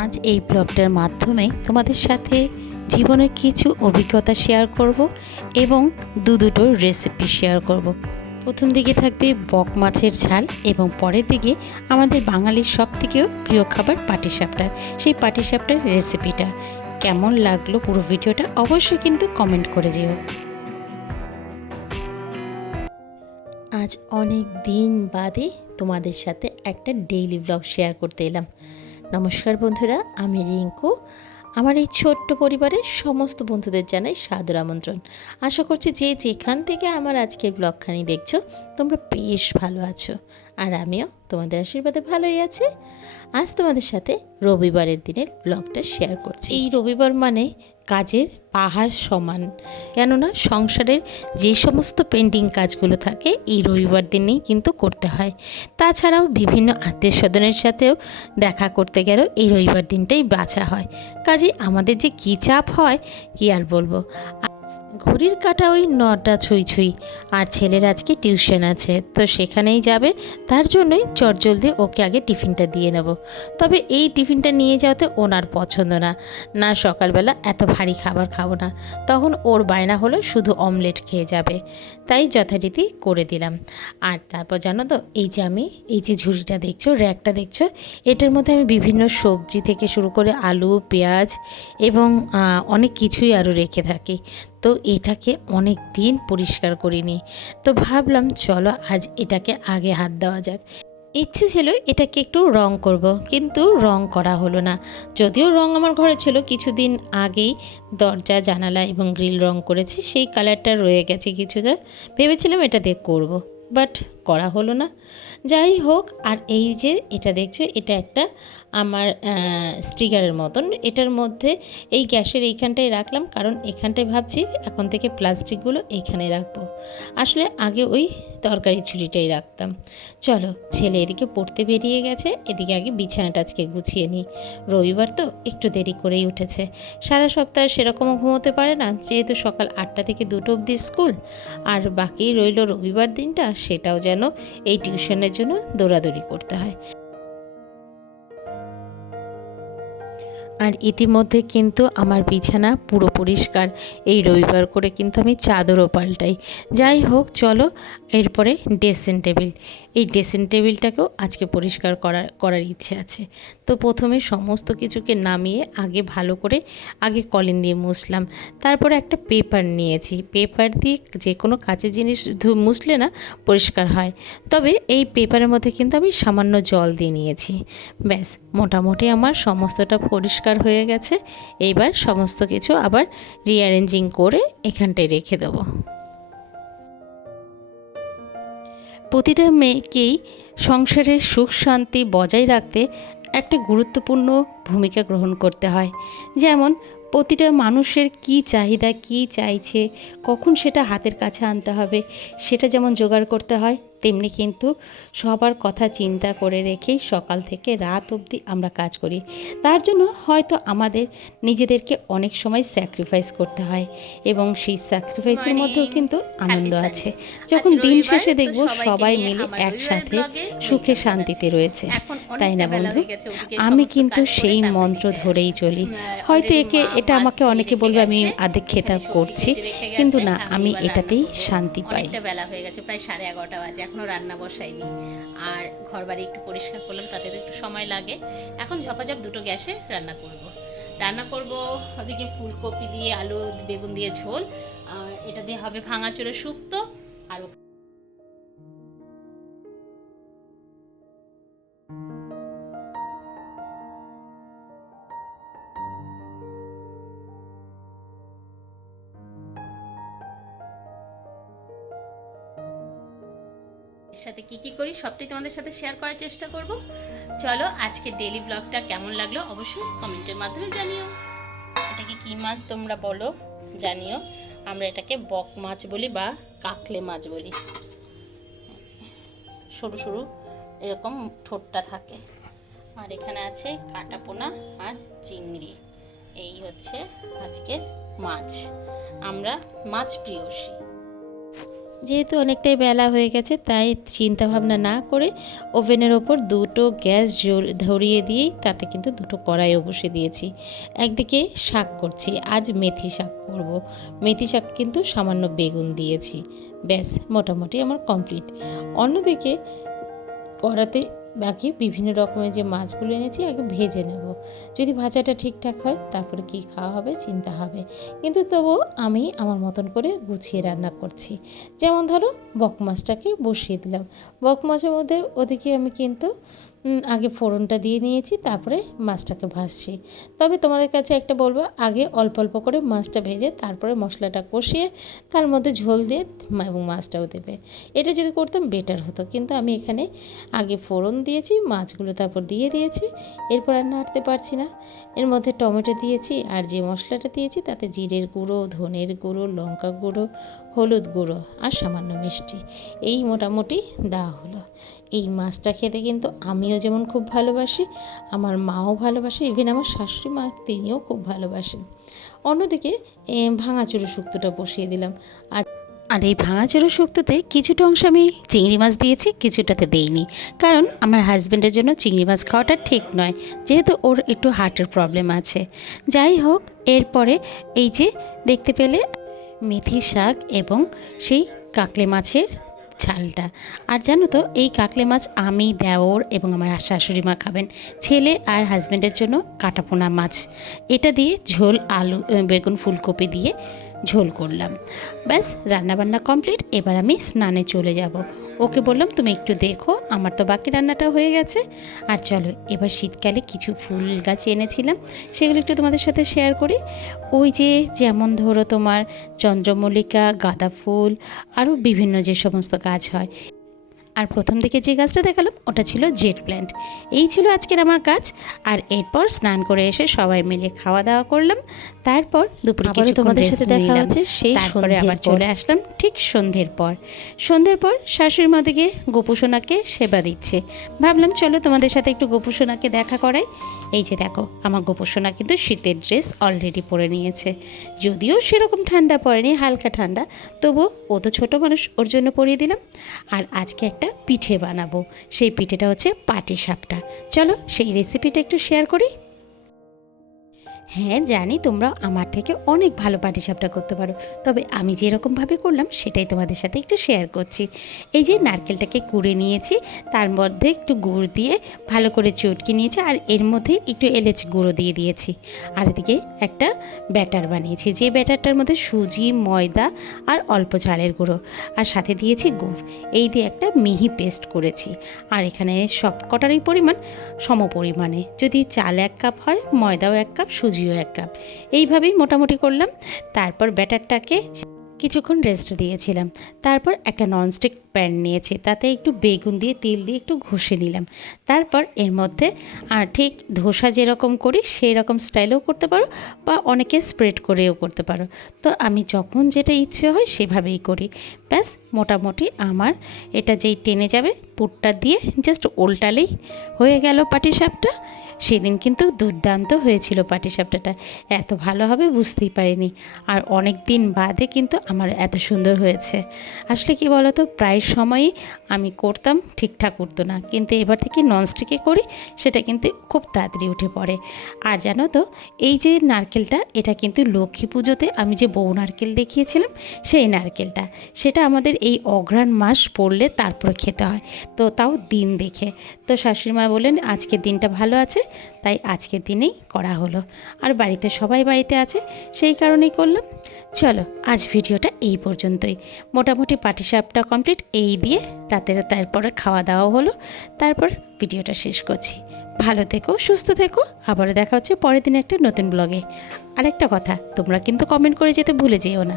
আজ এই ব্লগটার মাধ্যমে তোমাদের সাথে জীবনের কিছু অভিজ্ঞতা শেয়ার করব এবং দুটো রেসিপি শেয়ার করব। প্রথম দিকে থাকবে বক মাছের ঝাল এবং পরের দিকে আমাদের বাঙালির সবথেকেও প্রিয় খাবার পাটিসাপটা। সেই পাটিসাপটার রেসিপিটা কেমন লাগলো পুরো ভিডিওটা অবশ্যই কিন্তু কমেন্ট করে যেও। আজ অনেক দিন বাদে তোমাদের সাথে একটা ডেইলি ব্লগ শেয়ার করতে এলাম। নমস্কার বন্ধুরা, আমি রিঙ্কু। আমার এই ছোট্ট পরিবারের সমস্ত বন্ধুদের জানাই সাদর আমন্ত্রণ। আশা করছি যে যেখান থেকে আমার আজকের ব্লগখানি দেখছো তোমরা বেশ ভালো আছো, আর আমিও তোমাদের আশীর্বাদে ভালোই আছি। আজ তোমাদের সাথে রবিবারের দিনের ব্লগটা শেয়ার করছি। এই রবিবার মানে কাজের পাহাড় সমান, কেননা সংসারের যে সমস্ত পেন্ডিং কাজগুলো থাকে এই রবিবার দিনেই কিন্তু করতে হয়। তাছাড়াও বিভিন্ন আত্মীয় স্বজনের সাথেও দেখা করতে গেলেও এই রবিবার দিনটাই বাছা হয়। কাজেই আমাদের যে কী চাপ হয় কি আর বলবো। ঘড়ির কাঁটা ওই 9টা ছুঁই ছুঁই, আর ছেলের আজকে টিউশন আছে, তো সেখানেই যাবে। তার জন্যই চটজলদি ওকে আগে টিফিনটা দিয়ে নেব। তবে এই টিফিনটা নিয়ে যাওয়াতে ওনার পছন্দ না, না সকালবেলা এত ভারী খাবার খাবো না। তখন ওর বায়না হলো শুধু অমলেট খেয়ে যাবে, তাই যথারীতি করে দিলাম। আর তারপর জানো তো, এই যে আমি এই যে ঝুড়িটা দেখছো, র্যাকটা দেখছো, এটার মধ্যে আমি বিভিন্ন সবজি থেকে শুরু করে আলু, পেঁয়াজ এবং অনেক কিছুই আরও রেখে থাকি। তো এটাকে অনেক দিন পরিষ্কার করিনি, তো ভাবলাম চলো আজ এটাকে আগে হাত দেওয়া যাক। ইচ্ছে ছিল এটাকে একটু রং করব, কিন্তু রং করা হলো না। যদিও রং আমার ঘরে ছিল, কিছুদিন আগেই দরজা জানালা এবং গ্রিল রং করেছি, সেই কালারটা রয়ে গেছে কিছুটা। ভেবেছিলাম এটা দিয়ে করব, বাট করা হলো না। যাই হোক, আর এই যে এটা দেখছো, এটা একটা আমার স্টিকারের মতন। এটার মধ্যে এই গ্যাসের এইখানটায় রাখলাম, কারণ এখানটায় ভাবছি এখন থেকে প্লাস্টিকগুলো এইখানে রাখবো। আসলে আগে ওই তরকারি ঝুড়িটাই রাখতাম। চলো, ছেলে এদিকে পড়তে বেরিয়ে গেছে, এদিকে আগে বিছানাটা আজকে গুছিয়ে নিই। রবিবার তো একটু দেরি করেই উঠেছে। সারা সপ্তাহে সেরকমও ঘুমোতে পারে না, যেহেতু সকাল 8টা থেকে 2টো অবধি স্কুল। আর বাকি রইল রবিবার দিনটা, সেটাও যেন এই টিউশনের জন্য দৌড়াদৌড়ি করতে হয়। আর ইতিমধ্যে কিন্তু আমার বিছানা পুরো পরিষ্কার। এই রবিবার করে কিন্তু আমি চাদরও পাল্টাই। যাই হোক, চলো এরপরে ড্রেসিং টেবিল। এই ড্রেসিং টেবিলটাকেও আজকে পরিষ্কার করার ইচ্ছে আছে। তো প্রথমে সমস্ত কিছুকে নামিয়ে আগে ভালো করে কলিন দিয়ে মুছলাম। তারপরে একটা পেপার নিয়েছি, পেপার দিয়ে যে কোনো কাচের জিনিস মুছলে না পরিষ্কার হয়। তবে এই পেপারের মধ্যে কিন্তু আমি সামান্য জল দিয়ে নিয়েছি। ব্যাস, মোটামুটি আমার সমস্তটা পরিষ্কার হয়ে গেছে। এইবার সমস্ত কিছু আবার রিঅ্যারেঞ্জিং করে এখানটায় রেখে দেবো। প্রতিটা মেয়েকেই সংসারের সুখ শান্তি বজায় রাখতে একটা গুরুত্বপূর্ণ ভূমিকা গ্রহণ করতে হয়। যেমন প্রতিটা মানুষের কি চাহিদা, কি চাইছে, কখন সেটা হাতের কাছে আনতে হবে, সেটা যেমন জোগাড় করতে হয়, তেমনি কিন্তু সবার কথা চিন্তা করে রেখেই সকাল থেকে রাত অবধি আমরা কাজ করি। তার জন্য হয়তো আমাদের নিজেদেরকে অনেক সময় স্যাক্রিফাইস করতে হয়, এবং সেই স্যাক্রিফাইসের মধ্যেও কিন্তু আনন্দ আছে। যখন দিন শেষে দেখব সবাই মিলে একসাথে সুখে শান্তিতে রয়েছে, তাই না বন্ধু? আমি কিন্তু সেই মন্ত্র ধরেই চলি। হয়তো এটা আমাকে অনেকে বলবে আমি আর্ধেক খেতা করছি, কিন্তু না, আমি এটাতেই শান্তি পাই। বেলা হয়ে গেছে, প্রায় 11:30 বাজে, এখনো রান্না বসাইনি। আর ঘর বাড়ি একটু পরিষ্কার করলাম, তাতে তো একটু সময় লাগে। এখন ঝপাঝপ 2টো গ্যাসে রান্না করব। ওদিকে ফুলকপি দিয়ে আলু বেগুন দিয়ে ঝোল, আর এটা দিয়ে হবে ভাঙাচোরা শুক্তো। আর এর সাথে কি করি সবটাই তোমাদের সাথে শেয়ার করার চেষ্টা করব। চলো, আজকে ডেইলি ব্লগটা কেমন লাগলো অবশ্যই কমেন্টের মাধ্যমে জানিও। এটাকে কি মাছ তোমরা বলো জানিও। আমরা এটাকে বক মাছ বলি বা কাকলে মাছ বলি। সরু সরু এরকম ঠোঁটটা থাকে। আর এখানে আছে কাটা পোনা আর চিংড়ি। এই হচ্ছে আজকের মাছ। আমরা মাছ প্রিয়সী। যেহেতু অনেকটাই বেলা হয়ে গেছে, তাই চিন্তা ভাবনা না করে ওভেনের ওপর দুটো গ্যাস ধরিয়ে দিয়েই তাতে কিন্তু দুটো কড়াইও বসে দিয়েছি। একদিকে শাক করছি, আজ মেথি শাক করব। মেথি শাক কিন্তু সামান্য বেগুন দিয়েছি, ব্যাস মোটামুটি আমার কমপ্লিট। অন্যদিকে কড়াতে বাকি বিভিন্ন রকমের যে মাছগুলো এনেছি আগে ভেজে নেব। যদি ভাজাটা ঠিকঠাক হয় তারপরে কি খাওয়া হবে চিন্তা হবে, কিন্তু তবুও আমি আমার মতন করে গুছিয়ে রান্না করছি। যেমন ধরো বক মাছটাকে বসিয়ে দিলাম, বক মাছের মধ্যে ওদিকে আমি কিন্তু আগে ফোড়নটা দিয়ে নিয়েছি, তারপরে মাছটাকে ভাজছি। তবে তোমাদের কাছে একটা বলবো, আগে অল্প অল্প করে মাছটা ভেজে তারপরে মশলাটা কষিয়ে তার মধ্যে ঝোল দিয়ে এবং মাছটাও দেবে। এটা যদি করতাম বেটার হতো, কিন্তু আমি এখানে আগে ফোড়ন দিয়েছি, মাছগুলো তারপর দিয়ে দিয়েছি, এরপর আর নাড়তে পারছি না। এর মধ্যে টমেটো দিয়েছি, আর যে মশলাটা দিয়েছি তাতে জিরের গুঁড়ো, ধনের গুঁড়ো, লঙ্কা গুঁড়ো, হলুদ গুঁড়ো আর সামান্য মিষ্টি, এই মোটামুটি দেওয়া হলো। এই মাছটা খেতে কিন্তু আমিও যেমন খুব ভালোবাসি, আমার মাও ভালোবাসে, ইভেন আমার শাশুড়ি মা তিনিও খুব ভালোবাসেন। অন্যদিকে ভাঙাচুরো শুক্তোটা বসিয়ে দিলাম। আর এই ভাঙাচোরা শুক্তোতে কিছুটা অংশ আমি চিংড়ি মাছ দিয়েছি, কিছুটাতে দেইনি, কারণ আমার হাজব্যান্ডের জন্য চিংড়ি মাছ খাওয়াটা ঠিক নয়, যেহেতু ওর একটু হার্টের প্রবলেম আছে। যাই হোক, এরপরে এই যে দেখতে পেলে মেথি শাক এবং সেই কাকলে মাছের ঝালটা। আর জানো তো, এই কাকলে মাছ আমি, দেওর এবং আমার শাশুড়ি মা খাবেন, ছেলে আর হাজব্যান্ডের জন্য কাটাপোনা মাছ। এটা দিয়ে ঝোল, আলু বেগুন ফুলকপি দিয়ে ঝোল করলাম। ব্যাস রান্নাবান্না কমপ্লিট। এবার আমি স্নানে চলে যাব। ওকে বললাম তুমি একটু দেখো, আমার তো বাকি রান্নাটা হয়ে গেছে। আর চলো এবার শীতকালে কিছু ফুল গাছ এনেছিলাম, সেগুলো একটু তোমাদের সাথে শেয়ার করি। ওই যে যেমন ধরো তোমার চন্দ্রমল্লিকা, গাঁদা ফুল, আরও বিভিন্ন যে সমস্ত গাছ হয়। আর প্রথম দিকে যে গাছটা দেখালাম ওটা ছিল জেড প্ল্যান্ট। এই ছিল আজকের আমার কাজ। আর এরপর স্নান করে এসে সবাই মিলে খাওয়া দাওয়া করলাম। তারপর দুপুরে কিছু তোমাদের সাথে দেখা হচ্ছে, সেই তারপরে আবার চলে আসলাম ঠিক সন্ধ্যের পর। সন্ধ্যের পর শাশুড়ি মা দিকে গোপুসোনাকে সেবা দিচ্ছে, ভাবলাম চলো তোমাদের সাথে একটু গোপুসোনাকে দেখা করাই। এই যে দেখো, আমার গোপুসোনা কিন্তু শীতের ড্রেস অলরেডি পরে নিয়েছে, যদিও সেরকম ঠান্ডা পড়েনি, হালকা ঠান্ডা, তবুও ও তো ছোটো মানুষ, ওর জন্য পরিয়ে দিলাম। আর আজকে একটা পিঠে বানাবো, সেই পিঠেটা হচ্ছে পাটিসাপটা। চলো সেই রেসিপিটা একটু শেয়ার করি। হ্যাঁ জানি তোমরা আমার থেকে অনেক ভালো পাটিসাপটা করতে পারো, তবে আমি যেরকমভাবে করলাম সেটাই তোমাদের সাথে একটু শেয়ার করছি। এই যে নারকেলটাকে কুড়ে নিয়েছি, তার মধ্যে একটু গুড় দিয়ে ভালো করে চটকে নিয়েছি, আর এর মধ্যে একটু এলাচ গুঁড়ো দিয়ে দিয়েছি। আর এদিকে একটা ব্যাটার বানিয়েছি, যে ব্যাটারটার মধ্যে সুজি, ময়দা আর অল্প চালের গুঁড়ো, আর সাথে দিয়েছি গুড়। এই দিয়ে একটা মিহি পেস্ট করেছি। আর এখানে সব কটারই পরিমাণ সমপরিমাণে, যদি চাল 1 কাপ হয়, ময়দাও 1 কাপ, সুজিও 1 কাপ, এইভাবেই মোটামুটি করলাম। তারপর ব্যাটারটাকে কিছুক্ষণ রেস্ট দিয়েছিলাম। তারপর একটা ননস্টিক প্যান নিয়েছি, তাতে একটু বেগুন দিয়ে তেল দিয়ে একটু ঘষে নিলাম। তারপর এর মধ্যে ঠিক ধোসা যেরকম করি সেই রকম স্টাইলেও করতে পারো, বা অনেকে স্প্রেড করেও করতে পারো। তো আমি যখন যেটা ইচ্ছে হয় সেভাবেই করি। ব্যাস মোটামুটি আমার এটা যেই টেনে যাবে, পুরটা দিয়ে জাস্ট ওল্টালেই হয়ে গেল পাটিসাপটা। সেদিন কিন্তু দুর্দান্ত হয়েছিল পাটিসাপটাটা, এত ভালো হবে বুঝতেই পারিনি। আর অনেক দিন বাদে কিন্তু আমার এত সুন্দর হয়েছে। আসলে কি বলো তো, প্রায় সময়ই আমি করতাম ঠিকঠাক উঠতো না, কিন্তু এবার থেকে ননস্টিকে করি, সেটা কিন্তু খুব তাড়াতাড়ি উঠে পড়ে। আর জানো তো, এই যে নারকেলটা, এটা কিন্তু লক্ষ্মী পুজোতে আমি যে বউ নারকেল দেখিয়েছিলাম, সেই নারকেলটা, সেটা আমাদের এই অঘ্রাণ মাস পড়লে তারপরে খেতে হয়, তো তাও দিন দেখে। তো শাশুড়ি মা বললেন আজকের দিনটা ভালো আছে, তাই আজকের দিনেই করা হলো। আর বাড়িতে সবাই বাড়িতে আছে, সেই কারণেই করলাম। চলো আজ ভিডিওটা এই পর্যন্তই। মোটামুটি পাটিসাপটা কমপ্লিট, এই দিয়ে রাতের তারপরে খাওয়া দাওয়া হলো। তারপর ভিডিওটা শেষ করছি। ভালো থেকো, সুস্থ থেকো, আবারও দেখা হচ্ছে পরের দিন একটা নতুন ব্লগে। আরেকটা কথা, তোমরা কিন্তু কমেন্ট করে যেতে ভুলে যেও না।